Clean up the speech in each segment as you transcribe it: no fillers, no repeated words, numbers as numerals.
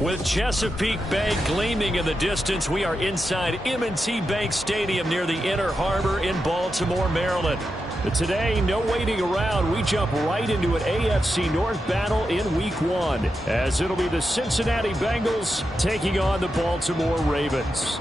With Chesapeake Bay gleaming in the distance, we are inside M&T Bank Stadium near the Inner Harbor in Baltimore, Maryland. But today, no waiting around. We jump right into an AFC North battle in Week 1, as it'll be the Cincinnati Bengals taking on the Baltimore Ravens.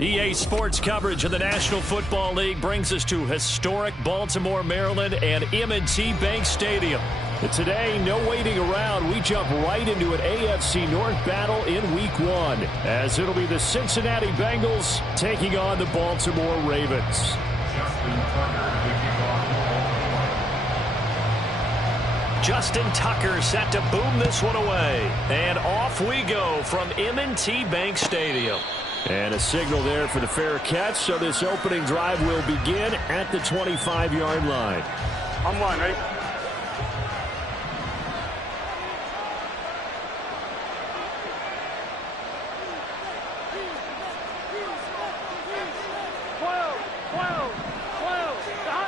EA Sports coverage of the National Football League brings us to historic Baltimore, Maryland, and M&T Bank Stadium. But today, no waiting around. We jump right into an AFC North battle in Week 1, as it'll be the Cincinnati Bengals taking on the Baltimore Ravens. Justin Tucker set to boom this one away. And off we go from M&T Bank Stadium. And a signal there for the fair catch, so this opening drive will begin at the 25-yard line. On line, right?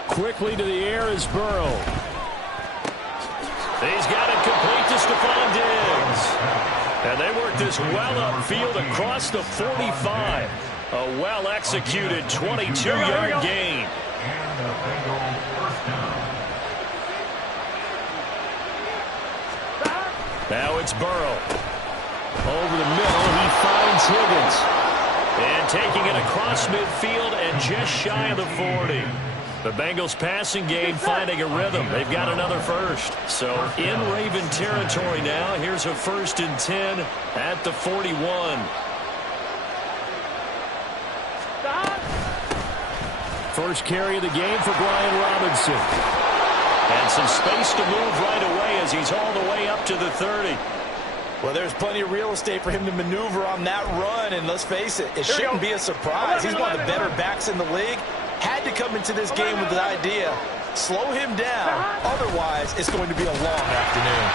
Quickly to the air is Burrow. He's got it complete to Stephon Diggs. And they work this well upfield across the 45. A well-executed 22-yard gain. Now it's Burrow. Over the middle, he finds Higgins. And taking it across midfield and just shy of the 40. The Bengals passing game finding a rhythm. They've got another first. So in Raven territory now. Here's a 1st and 10 at the 41. First carry of the game for Brian Robinson. And some space to move right away as he's all the way up to the 30. Well, there's plenty of real estate for him to maneuver on that run. And let's face it, it shouldn't be a surprise. He's one of the better backs in the league. Had to come into this game with the idea, slow him down. Otherwise, it's going to be a long afternoon.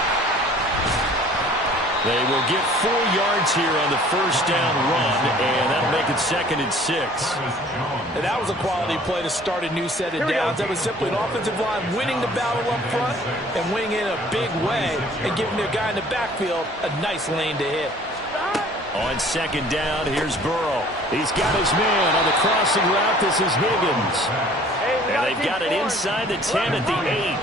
They will get 4 yards here on the first down run, and that'll make it 2nd and 6. And that was a quality play to start a new set of downs. That was simply an offensive line winning the battle up front and winning in a big way and giving their guy in the backfield a nice lane to hit. On 2nd down, here's Burrow. He's got his man on the crossing route. This is Higgins. And they've got it inside the 10 at the 8.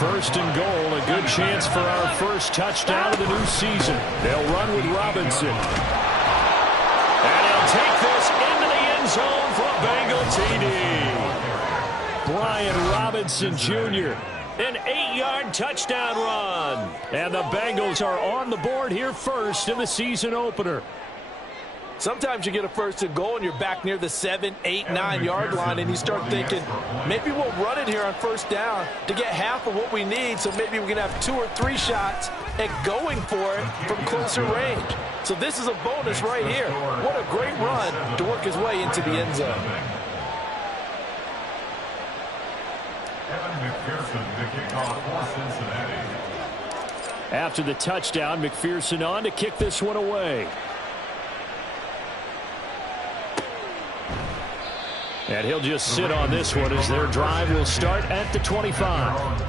1st and goal, a good chance for our first touchdown of the new season. They'll run with Robinson. And he'll take this into the end zone for a Bengal TD. Brian Robinson Jr., an 8-yard touchdown run. And the Bengals are on the board here first in the season opener. Sometimes you get a 1st and goal and you're back near the 7, 8, 9-yard line and you start thinking, maybe we'll run it here on 1st down to get half of what we need, so maybe we can have 2 or 3 shots at going for it from closer range. So this is a bonus right here. What a great run to work his way into the end zone. After the touchdown, McPherson on to kick this one away. And he'll just sit on this one as their drive will start at the 25.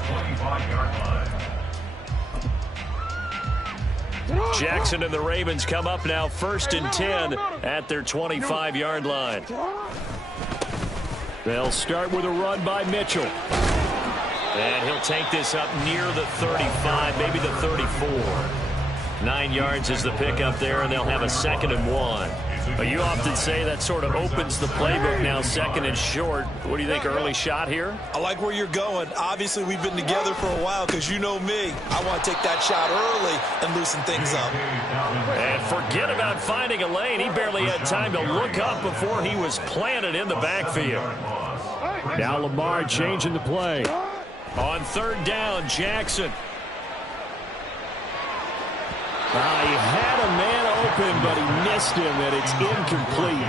Jackson and the Ravens come up now 1st and 10 at their 25-yard line. They'll start with a run by Mitchell. And he'll take this up near the 35, maybe the 34. 9 yards is the pickup there, and they'll have a 2nd and 1. Well, you often say that sort of opens the playbook now, second and short. What do you think, early shot here? I like where you're going. Obviously, we've been together for a while because you know me. I want to take that shot early and loosen things up. And forget about finding a lane. He barely had time to look up before he was planted in the backfield. Now Lamar changing the play. On third down, Jackson. He had a man open, but he missed him, and it's incomplete.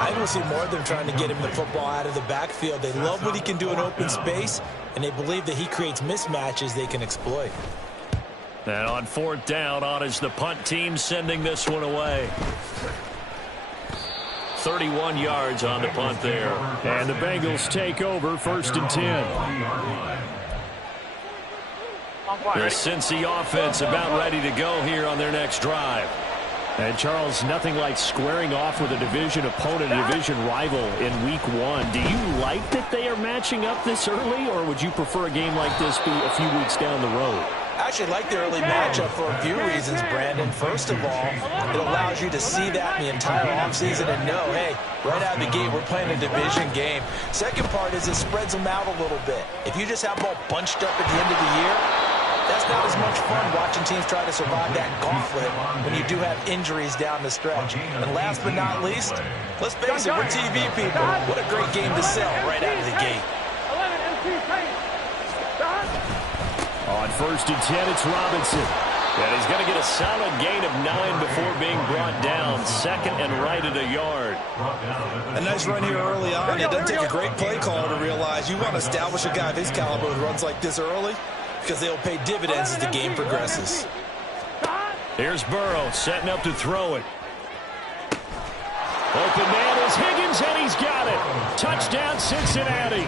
I don't see more of them trying to get him the football out of the backfield. They love what he can do in open space, and they believe that he creates mismatches they can exploit. And on fourth down, on is the punt team sending this one away. 31 yards on the punt there. And the Bengals take over, 1st and 10. The Cincy offense about ready to go here on their next drive. And, Charles, nothing like squaring off with a division opponent, a division rival in Week 1. Do you like that they are matching up this early, or would you prefer a game like this be a few weeks down the road? I actually like the early matchup for a few reasons, Brandon. First of all, it allows you to see that in the entire offseason and know, hey, right out of the gate, we're playing a division game. Second part is it spreads them out a little bit. If you just have them all bunched up at the end of the year, that's not as much fun watching teams try to survive that gauntlet when you do have injuries down the stretch. And last but not least, let's face it, we're TV people. What a great game to sell right out of the gate. On 1st and 10, it's Robinson. And he's going to get a solid gain of 9 before being brought down. 2nd and right at a yard. A nice run here early on. It doesn't take a great play caller to realize you want to establish a guy of his caliber who runs like this early, because they'll pay dividends as the game progresses. Here's Burrow setting up to throw it. Open man is Higgins, and he's got it. Touchdown, Cincinnati.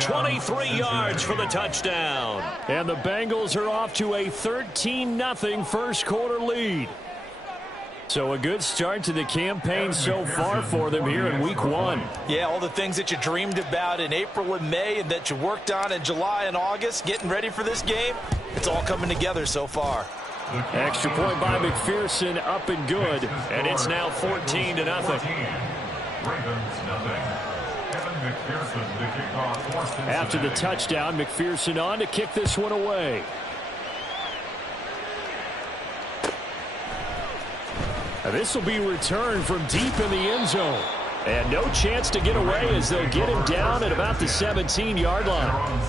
23 yards for the touchdown. And the Bengals are off to a 13-0 first quarter lead. So a good start to the campaign so far for them here in Week 1. Yeah, all the things that you dreamed about in April and May and that you worked on in July and August, getting ready for this game, it's all coming together so far. Extra point by McPherson, up and good. And it's now 14-0. After the touchdown, McPherson on to kick this one away. This will be returned from deep in the end zone. And no chance to get away as they'll get him down at about the 17-yard line.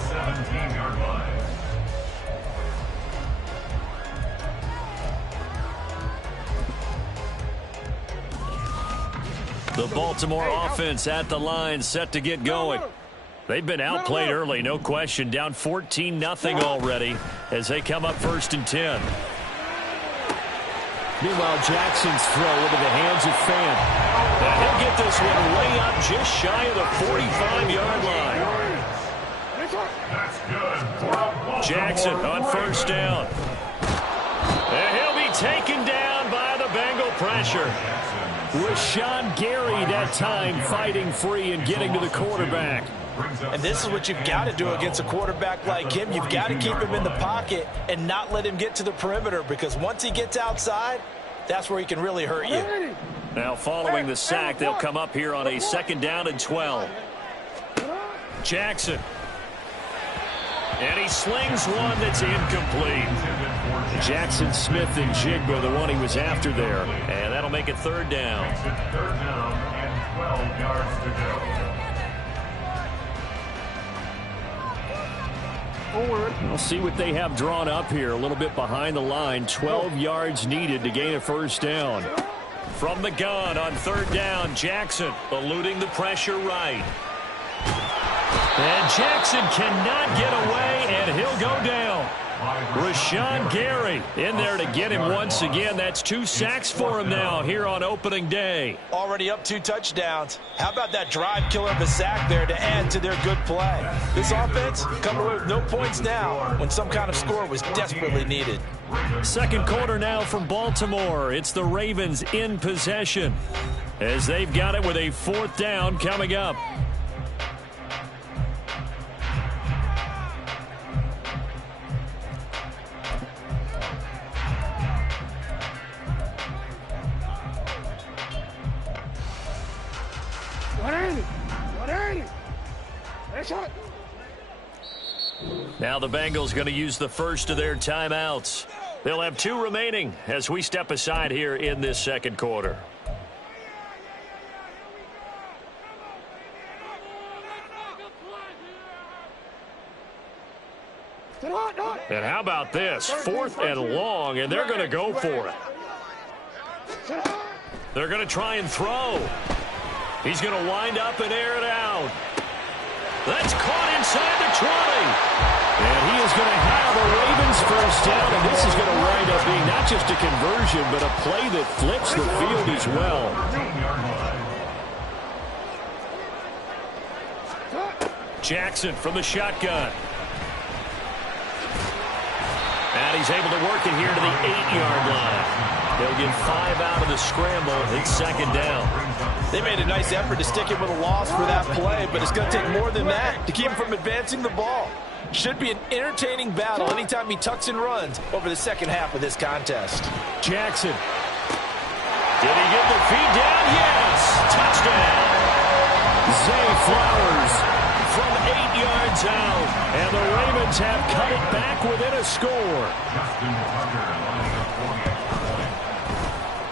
The Baltimore offense at the line, set to get going. They've been outplayed early, no question. Down 14-0 already as they come up 1st and 10. Meanwhile, Jackson's throw into the hands of Fan. And he'll get this one way up just shy of the 45-yard line. Jackson on 1st down. And he'll be taken down by the Bengal pressure. Rashawn Gary that time fighting free and getting to the quarterback. And this is what you've got to do against a quarterback like him. You've got to keep him in the pocket and not let him get to the perimeter, because once he gets outside, that's where he can really hurt you. Now following the sack, they'll come up here on a 2nd down and 12. Jackson. And he slings one that's incomplete. Jackson Smith and Jigba, the one he was after there. And that'll make it 3rd down. And 12 yards to go. We'll see what they have drawn up here. A little bit behind the line. 12 yards needed to gain a 1st down. From the gun on 3rd down, Jackson eluding the pressure right. And Jackson cannot get away, and he'll go down. Rashawn Gary in there to get him once again. That's 2 sacks for him now here on opening day. Already up 2 touchdowns. How about that drive killer of a sack there to add to their good play? This offense coming away with no points now when some kind of score was desperately needed. 2nd quarter now from Baltimore. It's the Ravens in possession as they've got it with a 4th down coming up. Now the Bengals going to use the first of their timeouts. They'll have 2 remaining as we step aside here in this second quarter. And how about this? 4th and long, and they're going to go for it. They're going to try and throw. He's going to wind up and air it out. That's caught inside the 20. And he is going to have a Ravens first down, and this is going to wind up being not just a conversion, but a play that flips the field as well. Jackson from the shotgun. And he's able to work it here to the 8-yard line. They'll get 5 out of the scramble. It's second down. They made a nice effort to stick him with a loss for that play, but it's going to take more than that to keep him from advancing the ball. Should be an entertaining battle anytime he tucks and runs over the second half of this contest. Jackson. Did he get the feed down? Yes! Touchdown! Zay Flowers from 8 yards out. And the Ravens have cut it back within a score.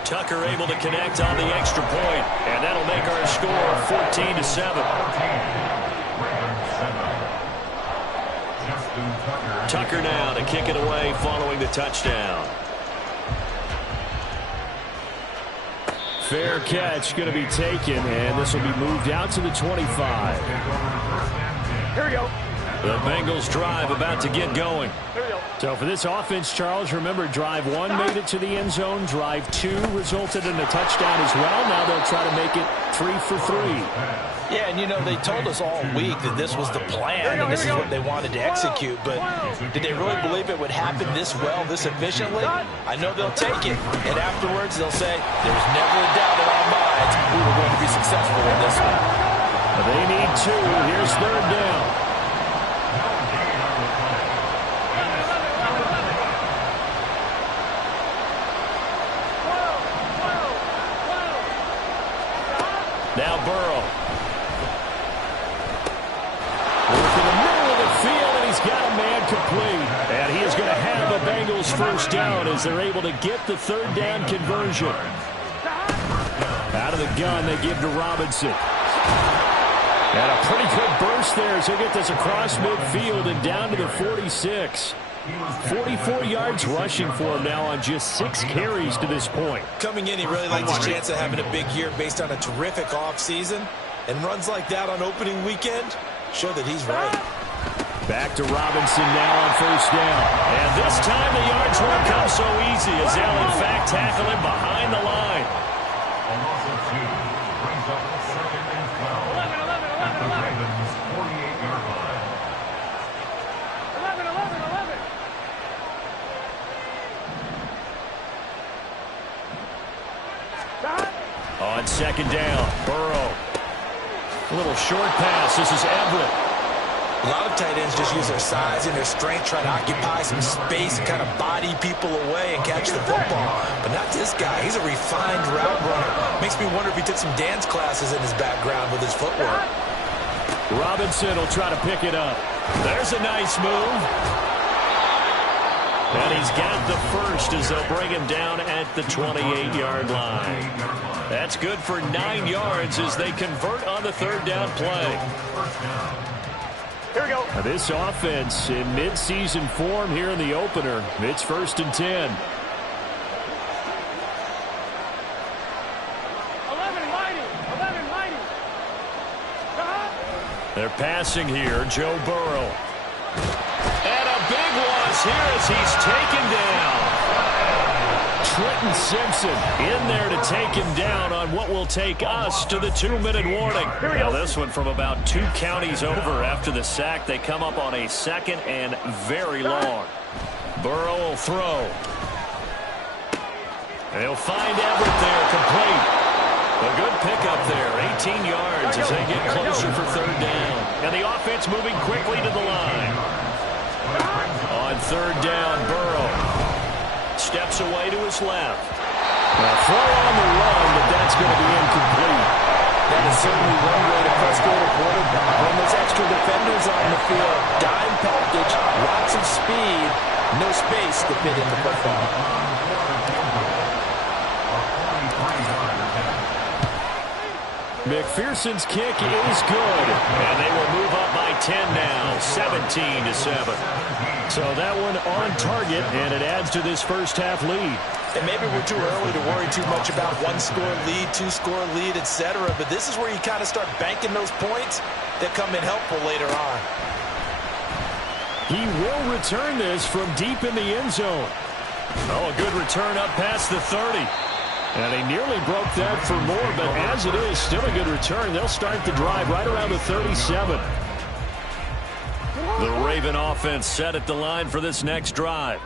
Tucker able to connect on the extra point, and that'll make our score 14-7. Tucker now to kick it away following the touchdown. Fair catch going to be taken, and this will be moved out to the 25. Here we go. The Bengals drive about to get going. So for this offense, Charles, remember, drive 1 made it to the end zone. Drive 2 resulted in a touchdown as well. Now they'll try to make it 3 for 3. Yeah, and you know, they told us all week that this was the plan and this is what they wanted to execute, but did they really believe it would happen this well, this efficiently? I know they'll take it, and afterwards they'll say, there was never a doubt in our minds we were going to be successful in this one. They need 2. Here's 3rd down. Now Burrow. Work in the middle of the field, and he's got a man complete. And he is going to have the Bengals first down as they're able to get the 3rd down conversion. Out of the gun, they give to Robinson. And a pretty good burst there as he'll get this across midfield and down to the 46. 44 yards rushing for him now on just 6 carries to this point. Coming in, he really likes his chance of having a big year based on a terrific offseason. And runs like that on opening weekend show that he's right. Back to Robinson now on first down. And this time the yards won't come so easy as they'll in fact tackle him behind the line. A loss of 2 brings up 2nd and 12 at the Ravens' 48-yard line. 11. On second down, Burrow. A little short pass. This is Everett. A lot of tight ends just use their size and their strength, try to occupy some space and kind of body people away and catch the football. But not this guy. He's a refined route runner. Makes me wonder if he took some dance classes in his background with his footwork. Robinson will try to pick it up. There's a nice move. And he's got the first as they'll bring him down at the 28-yard line. That's good for 9 yards as they convert on the 3rd down play. Here we go. Now this offense in mid-season form here in the opener. It's 1st and 10. 11 lighting. They're passing here. Joe Burrow. And a big loss here as he's taken down. Trenton Simpson in there to take him down on what will take us to the 2-minute warning. Now this one from about 2 counties over after the sack. They come up on a 2nd and very long. Burrow will throw. And he'll find Everett there, complete. A good pickup there, 18 yards as they get closer for 3rd down. And the offense moving quickly to the line. On 3rd down, Burrow steps away to his left. Now throw on the run, but that's going to be incomplete. That that is certainly one way to frustrate a quarterback. When there's extra defenders on the field, dime package, lots of speed, no space to fit in the football. McPherson's kick is good, and they will move up by 10 now, 17-7. So that one on target, and it adds to this first half lead. And maybe we're too early to worry too much about one-score lead, two-score lead, etc. But this is where you kind of start banking those points that come in helpful later on. He will return this from deep in the end zone. Oh, a good return up past the 30. And he nearly broke that for more, but as it is, still a good return. They'll start the drive right around the 37. The Raven offense set at the line for this next drive.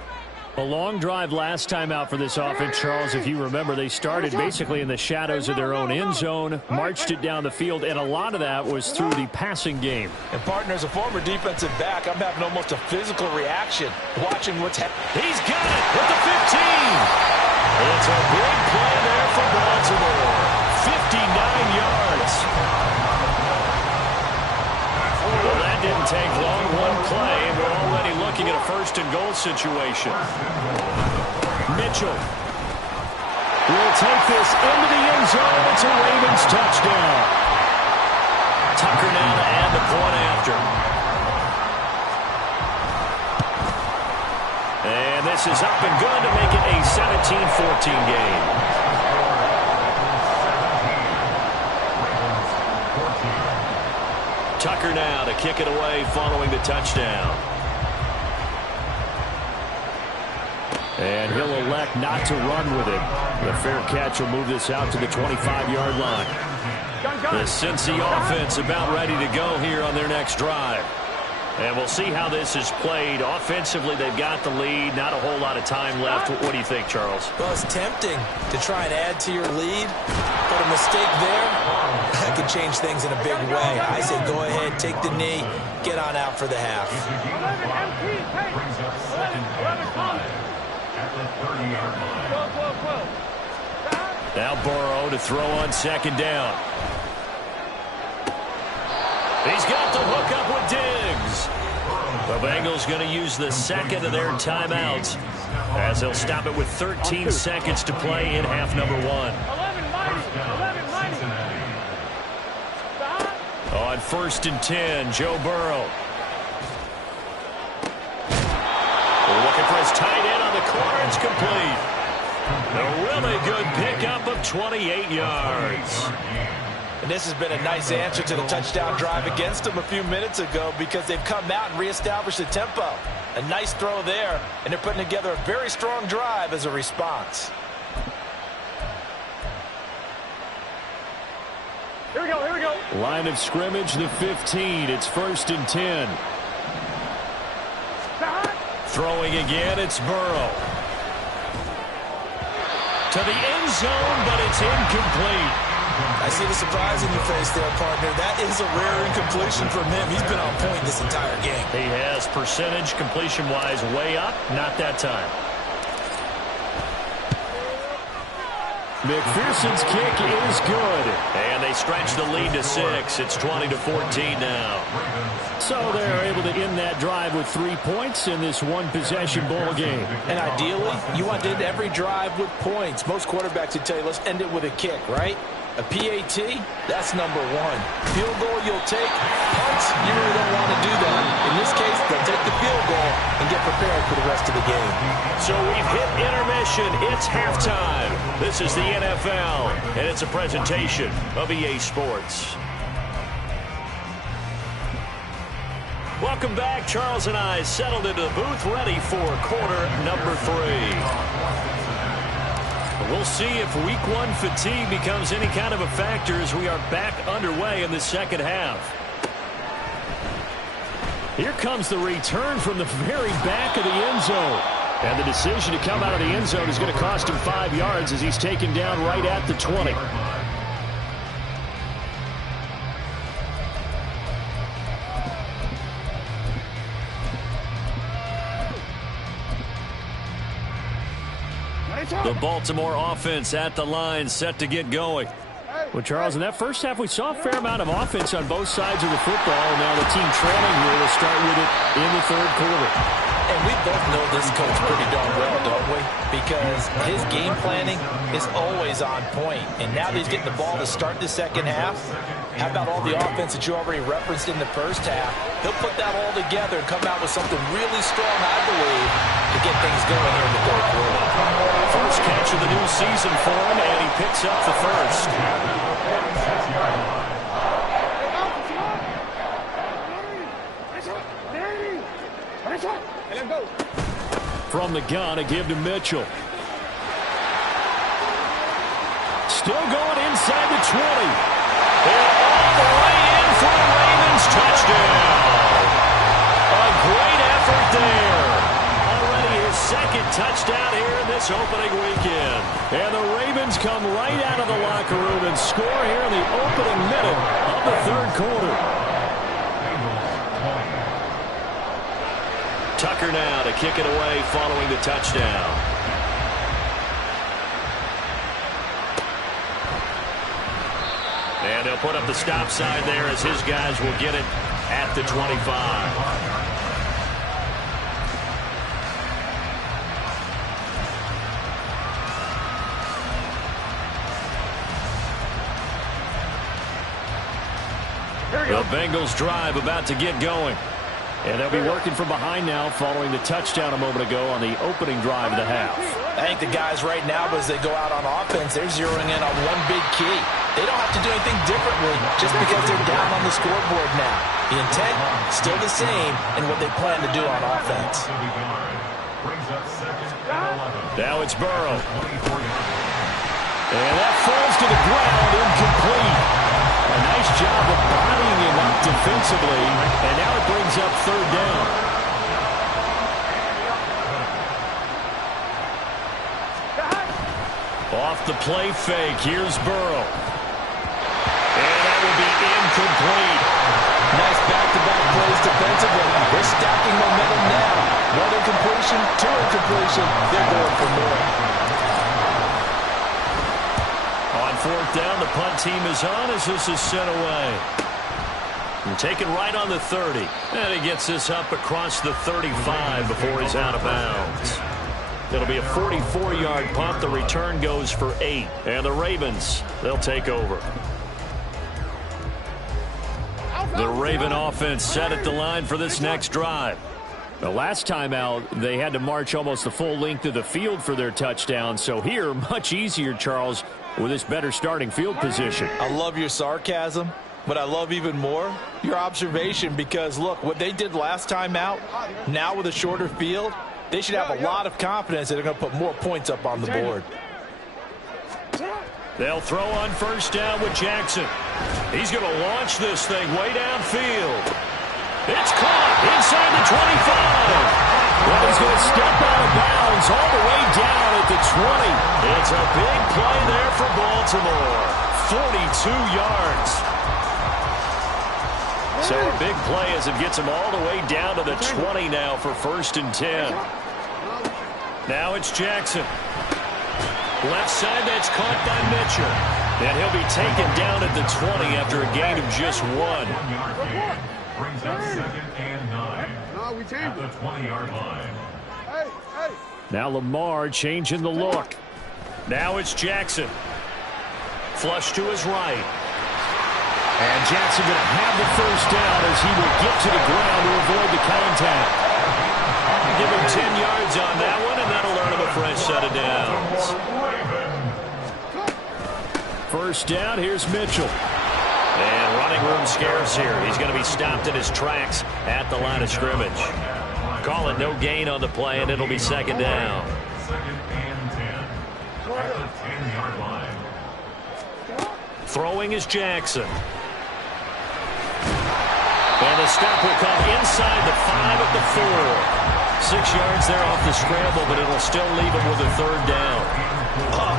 A long drive last time out for this offense, Charles. If you remember, they started basically in the shadows of their own end zone, marched it down the field, and a lot of that was through the passing game. And, partner, as a former defensive back, I'm having almost a physical reaction watching what's happening. He's got it with the 15. It's a big play there for Baltimore. 59 yards. Well, that didn't take long. One play, and we're already looking at a first-and-goal situation. Mitchell will take this into the end zone. It's a Ravens touchdown. Tucker now to add the point after. And this is up and good to make it a 17-14 game. Tucker now to kick it away following the touchdown. And he'll elect not to run with it. The fair catch will move this out to the 25-yard line. The Cincy offense about ready to go here on their next drive. And we'll see how this is played. Offensively, they've got the lead. Not a whole lot of time left. What do you think, Charles? Well, it's tempting to try and add to your lead, but a mistake there, that could change things in a big way. I say go ahead, take the knee, get on out for the half. 11 MT, take. 11 Thomas. Now Burrow to throw on second down. He's got the hook up with Diggs. The Bengals going to use the second of their timeouts as they'll stop it with 13 seconds to play in half number one. 11 mighty. On 1st and 10, Joe Burrow. Looking for his tight end on the corner. It's complete. A really good pickup of 28 yards. And this has been a nice answer to the touchdown drive against them a few minutes ago because they've come out and reestablished the tempo. A nice throw there, and they're putting together a very strong drive as a response. Here we go. Line of scrimmage, the 15. It's 1st and 10. Throwing again, it's Burrow. To the end zone, but it's incomplete. I see the surprise in your face there, partner. That is a rare incompletion from him. He's been on point this entire game. He has percentage completion-wise way up. Not that time. McPherson's kick is good. And they stretch the lead to 6. It's 20-14 now. So they're able to end that drive with 3 points in this one-possession ball game. And ideally, you want to end every drive with points. Most quarterbacks would tell you, let's end it with a kick, right? A PAT, that's number one. Field goal you'll take. Punts, you really don't want to do that. In this case, they'll take the field goal and get prepared for the rest of the game. So we've hit intermission. It's halftime. This is the NFL, and it's a presentation of EA Sports. Welcome back. Charles and I settled into the booth ready for quarter number 3. We'll see if week 1 fatigue becomes any kind of a factor as we are back underway in the second half. Here comes the return from the very back of the end zone. And the decision to come out of the end zone is going to cost him 5 yards as he's taken down right at the 20. The Baltimore offense at the line, set to get going. Well, Charles, in that first half, we saw a fair amount of offense on both sides of the football, and now the team trailing here will start with it in the third quarter. And we both know this coach pretty darn well, don't we? Because his game planning is always on point. And now that he's getting the ball to start the second half, how about all the offense that you already referenced in the first half? He'll put that all together and come out with something really strong, I believe, to get things going here in the third quarter. First catch of the new season for him, and he picks up the first. From the gun, a give to Mitchell. Still going inside the 20. And all the way in for a Ravens touchdown. A great effort there. Already his second touchdown here in this opening weekend. And the Ravens come right out of the locker room and score here in the opening minute of the third quarter. Tucker now to kick it away following the touchdown. And they'll put up the stop sign there as his guys will get it at the 25. The Bengals drive about to get going. And they'll be working from behind now following the touchdown a moment ago on the opening drive of the half. I think the guys right now, as they go out on offense, they're zeroing in on one big key. They don't have to do anything differently just because they're down on the scoreboard now. The intent, still the same in what they plan to do on offense. Now it's Burrow. And that falls to the ground, incomplete. A nice job of bodying him up defensively, and now it brings up third down. Off the play fake, here's Burrow. And that will be incomplete. Nice back-to-back plays defensively. They're stacking momentum now. One incompletion, two incompletion. They're going for more. On fourth down, the punt team is on as this is sent away. And taken right on the 30. And he gets this up across the 35 before he's out of bounds. It'll be a 44-yard punt. The return goes for 8. And the Ravens, they'll take over. The Raven offense set at the line for this next drive. The last time out, they had to march almost the full length of the field for their touchdown. So here, much easier, Charles, with this better starting field position. I love your sarcasm, but I love even more your observation because, look, what they did last time out, now with a shorter field, they should have a lot of confidence that they're going to put more points up on the board. They'll throw on first down with Jackson. He's going to launch this thing way downfield. It's caught inside the 25. Well, he's going to step out of bounds all the way down at the 20. It's a big play there for Baltimore. 42 yards. So a big play as it gets him all the way down to the 20 now for 1st and 10. Now it's Jackson. Left side, that's caught by Mitchell. And he'll be taken down at the 20 after a gain of just 1. Brings up 2nd and 9 at the 20-yard line. Now Lamar changing the look. Now it's Jackson. Flush to his right. And Jackson going to have the first down as he will get to the ground to avoid the contact. Give him 10 yards on that one, and that'll earn him a fresh set of downs. First down, here's Mitchell. And running room scarce here. He's going to be stopped in his tracks at the line of scrimmage. Call it no gain on the play, and it'll be 2nd down. 2nd and 10 at the 10-yard line. Throwing is Jackson. And the stop will come inside the 5 at the 4. 6 yards there off the scramble, but it'll still leave him with a 3rd down.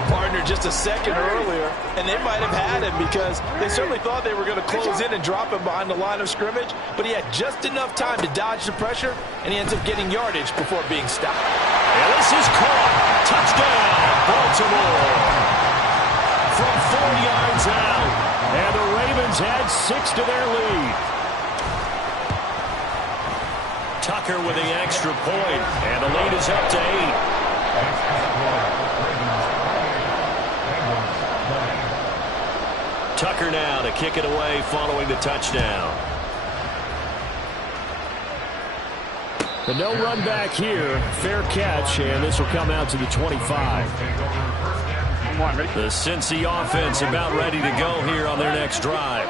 Partner just a second earlier, and they might have had him because they certainly thought they were going to close in and drop him behind the line of scrimmage, but he had just enough time to dodge the pressure, and he ends up getting yardage before being stopped. And this is caught. Touchdown, Baltimore. from 4 yards out. And the Ravens add 6 to their lead. Tucker with the extra point, and the lead is up to 8. Tucker now to kick it away following the touchdown. But no run back here. Fair catch, and this will come out to the 25. The Cincy offense about ready to go here on their next drive.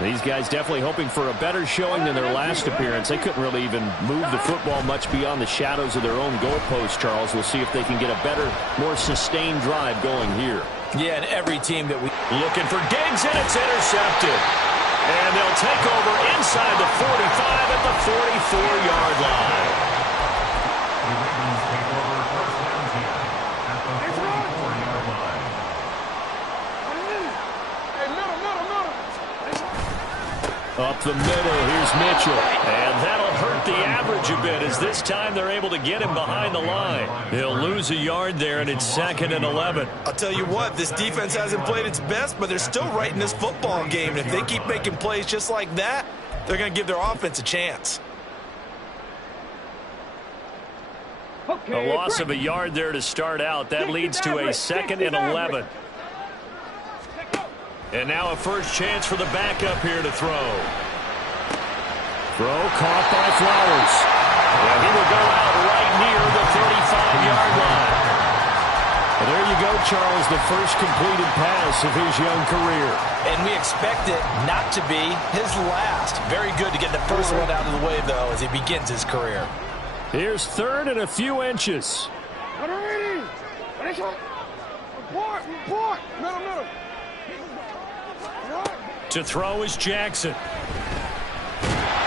These guys definitely hoping for a better showing than their last appearance. They couldn't really even move the football much beyond the shadows of their own goalpost, Charles. We'll see if they can get a better, more sustained drive going here. Yeah, and every team that we... Looking for Diggs, and it's intercepted. And they'll take over inside the 45 at the 44-yard line. The Ravens take over first down here at the 44-yard line. Up the middle, here's Mitchell. And that'll hurt the average a bit as this time they're able to get him behind the line. He'll lose a yard there, and it's 2nd and 11. I'll tell you what, this defense hasn't played its best, but they're still right in this football game. And if they keep making plays just like that, they're going to give their offense a chance. A loss of a yard there to start out. That leads to a 2nd and 11. And now a first chance for the backup here to throw. Throw caught by Flowers. And he will go out right near the 35-yard line. And there you go, Charles, the first completed pass of his young career. And we expect it not to be his last. Very good to get the first one out of the way, though, as he begins his career. Here's 3rd and a few inches. To throw is Jackson.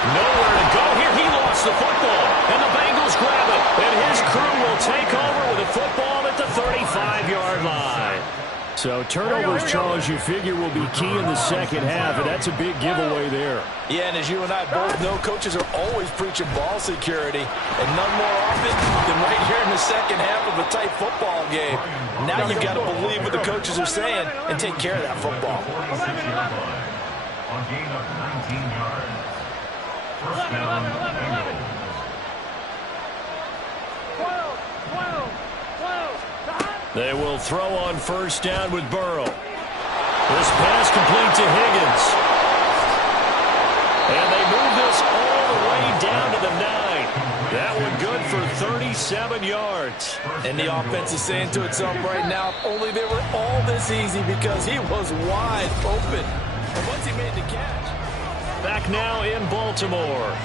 Nowhere to go here. He lost the football. And the Bengals grab it. And his crew will take over with a football at the 35-yard line. So turnovers, Charles, you figure will be key in the second half, and that's a big giveaway there. Yeah, and as you and I both know, coaches are always preaching ball security, and none more often than right here in the second half of a tight football game. Now you've got to believe what the coaches are saying and take care of that football. On gain of 19 yards. First down, Bengals. 12. They will throw on first down with Burrow. This pass complete to Higgins. And they move this all the way down to the 9. That one good for 37 yards. And the offense is saying to itself right now, if only they were all this easy, because he was wide open. And once he made the catch. Back now in Baltimore.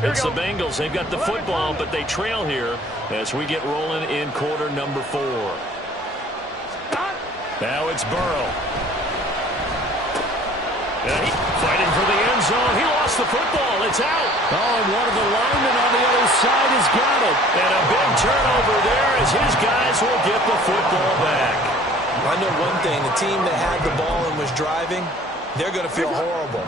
It's the Bengals. They've got the football, but they trail here as we get rolling in quarter number 4. Now it's Burrow. Fighting for the end zone. He lost the football. It's out. Oh, and one of the linemen on the other side has got it. And a big turnover there as his guys will get the football back. I know one thing. The team that had the ball and was driving, they're going to feel horrible.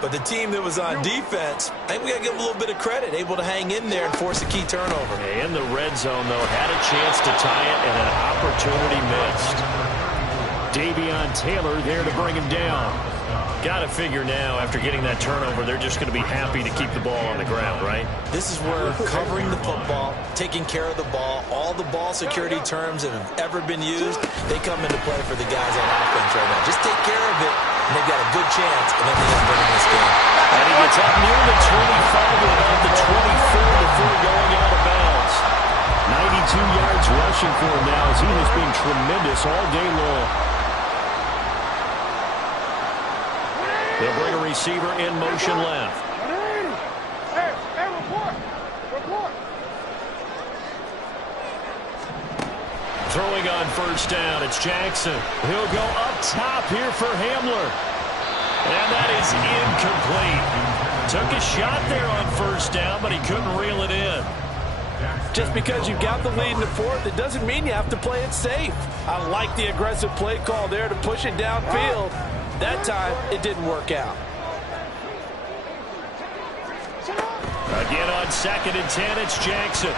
But the team that was on defense, I think we got to give them a little bit of credit, able to hang in there and force a key turnover. In the red zone, though, had a chance to tie it and an opportunity missed. Davion Taylor there to bring him down. Got to figure now, after getting that turnover, they're just going to be happy to keep the ball on the ground, right? This is where covering the football, taking care of the ball, all the ball security terms that have ever been used, they come into play for the guys on offense right now. Just take care of it, and they've got a good chance, and then they end up winning this game. And he gets up near the 25 and about the 24 before going out of bounds. 92 yards rushing for him now as he has been tremendous all day long. They'll bring a receiver in motion left. Hey, report. Throwing on first down, it's Jackson. He'll go up top here for Hamler. And that is incomplete. Took a shot there on first down, but he couldn't reel it in. Just because you've got the lead in the fourth, it doesn't mean you have to play it safe. I like the aggressive play call there to push it downfield. That time, it didn't work out. Again on 2nd and 10, it's Jackson.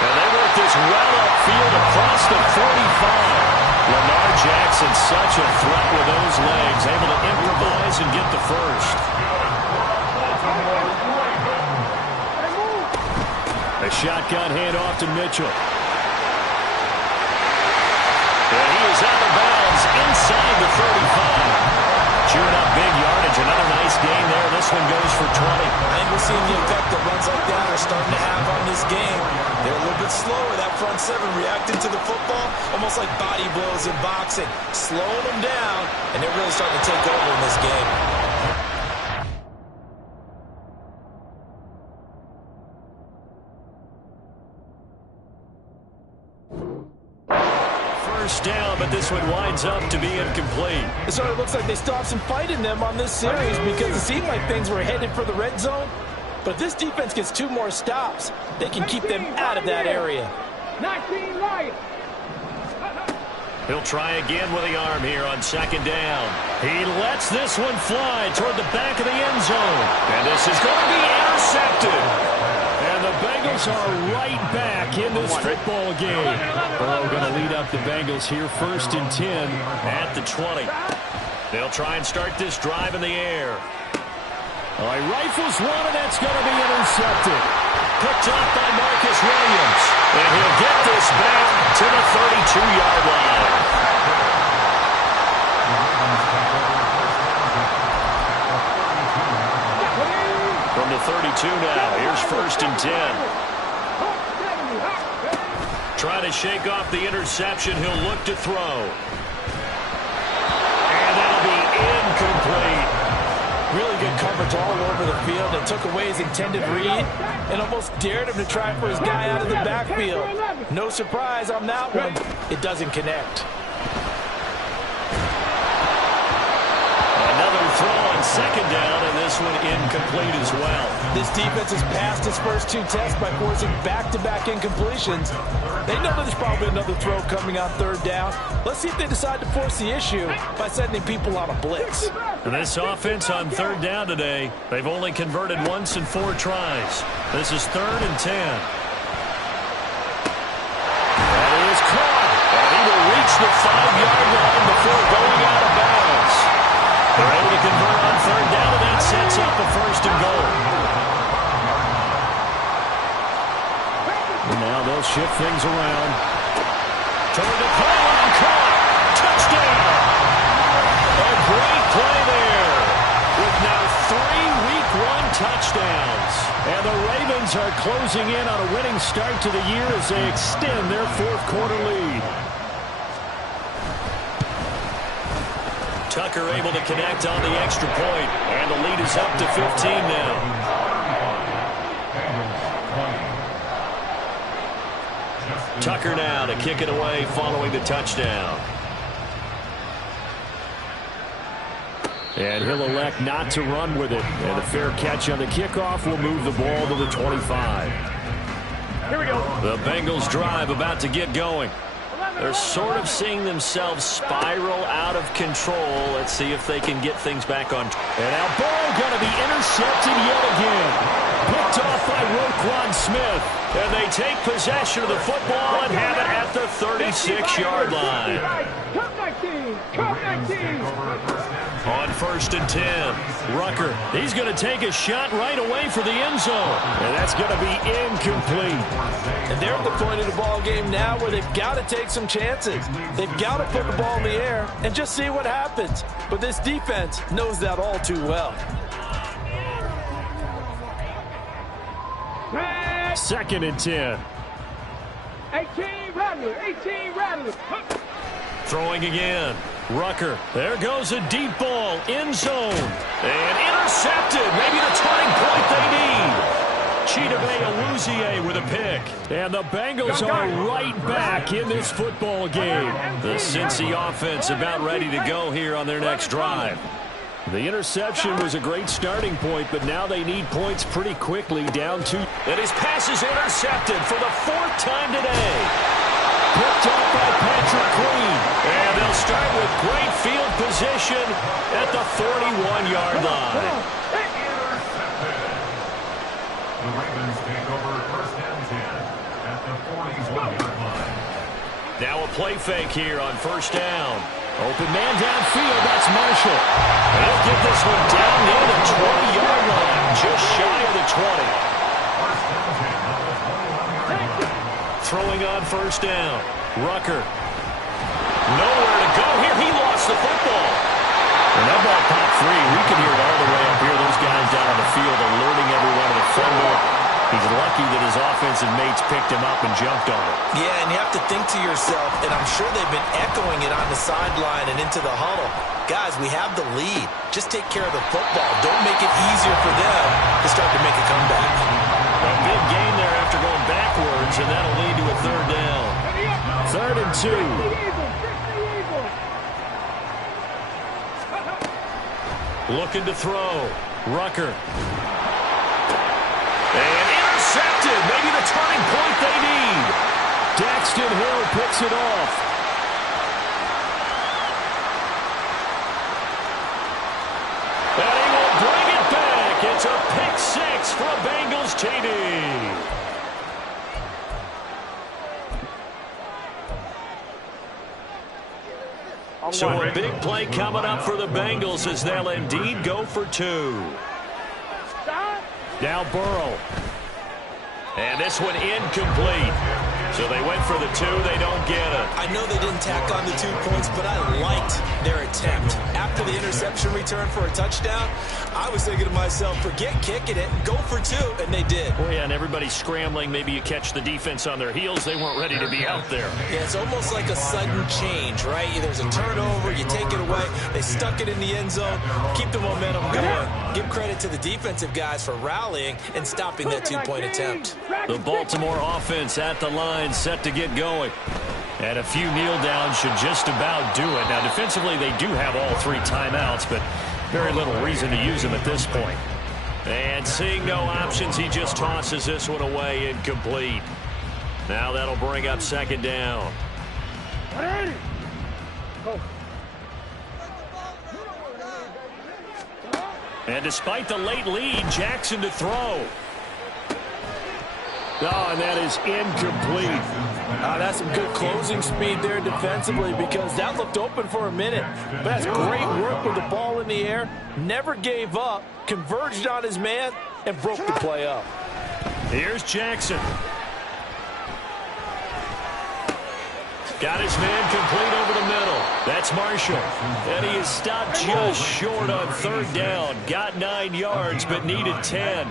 And they work this well upfield across the 45. Lamar Jackson, such a threat with those legs, able to improvise and get the first. A shotgun handoff to Mitchell. And he is out of bounds inside the 35. Chewing up big yardage. Another nice gain there. This one goes for 20. I think we're seeing the effect that runs like that are starting to have on this game. They're a little bit slower. That front seven reacting to the football, almost like body blows in boxing. Slowing them down, and they're really starting to take over in this game. Down, but this one winds up to be incomplete. It sort of looks like they still have some fight in them on this series because it seemed like things were headed for the red zone. But if this defense gets 2 more stops, they can keep them out of that area. 19 right. He'll try again with the arm here on second down. He lets this one fly toward the back of the end zone. And this is going to be intercepted. And the Bengals are right back in this football game. Burrow going to lead up the Bengals here, 1st and 10 at the 20. They'll try and start this drive in the air. All right, rifles one, and that's going to be intercepted. Picked up by Marcus Williams. And he'll get this back to the 32-yard line. From the 32 now, here's 1st and 10. Trying to shake off the interception, he'll look to throw. And that'll be incomplete. Really good coverage all over the field. They took away his intended read and almost dared him to try for his guy out of the backfield. No surprise on that one. It doesn't connect. Another throw on second down, and this one incomplete as well. This defense has passed its first 2 tests by forcing back-to-back incompletions. They know there's probably another throw coming on 3rd down. Let's see if they decide to force the issue by sending people on a blitz. And this offense on 3rd down today, they've only converted once in 4 tries. This is 3rd and 10. And he is caught. And he will reach the 5-yard line before going out of bounds. They're able to convert on 3rd down, and that sets up a 1st and goal. And now they'll shift things around. Toward the play and caught. Touchdown. A great play there. With now 3 Week 1 touchdowns. And the Ravens are closing in on a winning start to the year as they extend their 4th quarter lead. Tucker able to connect on the extra point, and the lead is up to 15 now. Tucker now to kick it away following the touchdown. And he'll elect not to run with it. And a fair catch on the kickoff will move the ball to the 25. Here we go. The Bengals drive about to get going. They're sort of seeing themselves spiral out of control. Let's see if they can get things back on. And now ball going to be intercepted yet again. Picked off by Roquan Smith. And they take possession of the football and have it at the 36-yard line. Come 19. Come 19. On 1st and 10, Rucker, he's going to take a shot right away for the end zone. And that's going to be incomplete. And they're at the point of the ball game now where they've got to take some chances. They've got to put the ball in the air and just see what happens. But this defense knows that all too well. 2nd and 10. 18 Rattler. 18 Rattler. Throwing again. Rucker. There goes a deep ball. End zone. And intercepted. Maybe the turning point they need. Chidobe Awuzie with a pick. And the Bengals are right back in this football game. The Cincy offense about ready to go here on their next drive. The interception was a great starting point, but now they need points pretty quickly, down 2. And his pass is intercepted for the 4th time today. Picked up by Patrick Queen. And they'll start with great field position at the 41-yard line. The Ravens take over 1st and 10 at the 41-yard line. Now a play fake here on first down. Open man downfield, that's Marshall. And he'll get this one down near the 20-yard line, just shy of the 20. Throwing on first down. Rucker. Nowhere to go here. He lost the football. And that ball popped free. We can hear it all the way up here. Those guys down on the field alerting everyone to the fumble. He's lucky that his offensive mates picked him up and jumped on it. Yeah, and you have to think to yourself, and I'm sure they've been echoing it on the sideline and into the huddle. Guys, we have the lead. Just take care of the football. Don't make it easier for them to start to make a comeback. A big gain there after going backwards, and that'll lead to a third down. 3rd and 2. Looking to throw. Rucker. And intercepted. Maybe the turning point they need. Daxton Hill picks it off. And he will bring it back. It's a pick six for a Bengals TD. So a big play coming up for the Bengals as they'll indeed go for 2. Now Burrow. And this one incomplete. So they went for the 2. They don't get it. I know they didn't tack on the 2 points, but I liked their attempt. After the interception return for a touchdown, I was thinking to myself, forget kicking it, go for 2, and they did. Well, yeah, and everybody's scrambling. Maybe you catch the defense on their heels. They weren't ready to be out there. Yeah, it's almost like a sudden change, right? There's a turnover, you take it away, they stuck it in the end zone, keep the momentum going. Give credit to the defensive guys for rallying and stopping that 2-point attempt. The Baltimore offense at the line, set to get going. And a few kneel downs should just about do it. Now, defensively, they do have all 3 timeouts, but very little reason to use them at this point. And seeing no options, he just tosses this one away, incomplete. Now that'll bring up 2nd down. And despite the late lead, Jackson to throw. Oh, and that is incomplete. That's some good closing speed there defensively because that looked open for a minute. But that's great work with the ball in the air. Never gave up, converged on his man, and broke the play up. Here's Jackson. Got his man complete over the middle. That's Marshall. And he is stopped just short on 3rd down. Got 9 yards, but needed 10.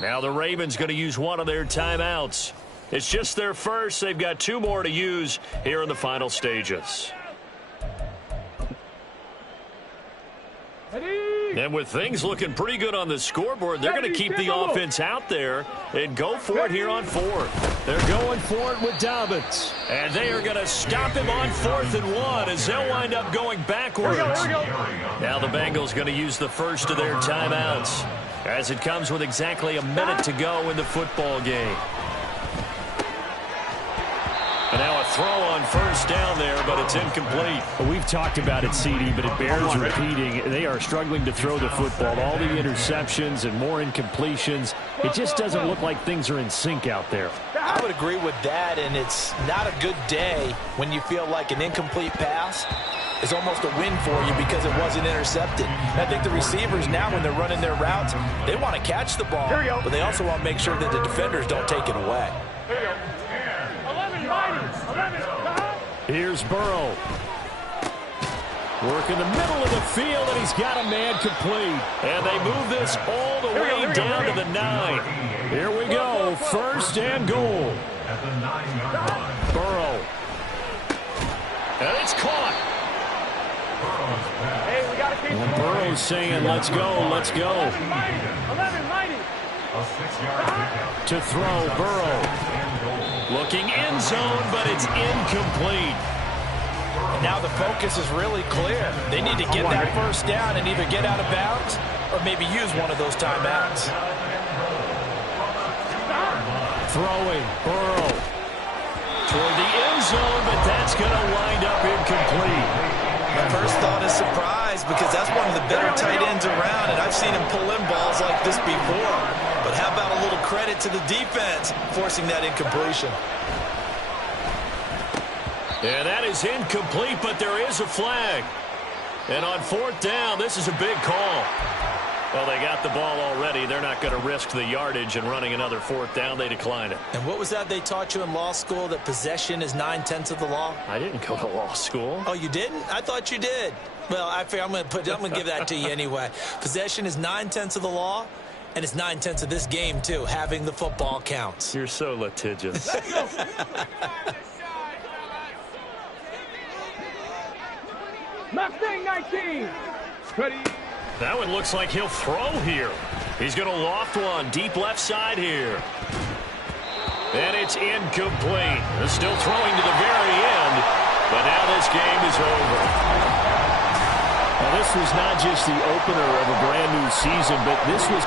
Now the Ravens going to use one of their timeouts. It's just their first. They've got 2 more to use here in the final stages. And with things looking pretty good on the scoreboard, they're going to keep the offense out there and go for it here on 4th. They're going for it with Dobbins. And they are going to stop him on 4th and 1 as they'll wind up going backwards. Now the Bengals going to use the first of their timeouts as it comes with exactly a minute to go in the football game. And now a throw on first down there, but it's incomplete. Well, we've talked about it, CD, but it bears repeating. They are struggling to throw the football. All the interceptions and more incompletions. It just doesn't look like things are in sync out there. I would agree with that, and it's not a good day when you feel like an incomplete pass is almost a win for you because it wasn't intercepted. And I think the receivers now, when they're running their routes, they want to catch the ball, but they also want to make sure that the defenders don't take it away. Here's Burrow. Work in the middle of the field, and he's got a man complete. And they move this all the way down to the 9. Here we go, 1st and goal. At the 9-yard line. Burrow. And it's caught. Hey, we got to keep And Burrow's saying, let's go, let's go. 11, mighty. A 6-yard pickup. To throw, Burrow. Looking end zone, but it's incomplete. And now the focus is really clear. They need to get that first down and either get out of bounds or maybe use one of those timeouts. Throwing, Burrow. Toward the end zone, but that's going to wind up incomplete. My first thought is surprise because that's one of the better tight ends around, and I've seen him pull in balls like this before. But how about a little credit to the defense forcing that incompletion? And that is incomplete, but there is a flag. And on fourth down, this is a big call. Well, they got the ball already. They're not going to risk the yardage and running another fourth down. They declined it. And what was that they taught you in law school, that possession is 9/10 of the law? I didn't go to law school. Oh, you didn't? I thought you did. Well, I'm going to give that to you anyway. Possession is 9/10 of the law, and it's 9/10 of this game, too. Having the football counts. You're so litigious. Mustang 19. Ready. That one looks like he'll throw here. He's going to loft one deep left side here. And it's incomplete. They're still throwing to the very end, but now this game is over. Now, this was not just the opener of a brand new season, but this was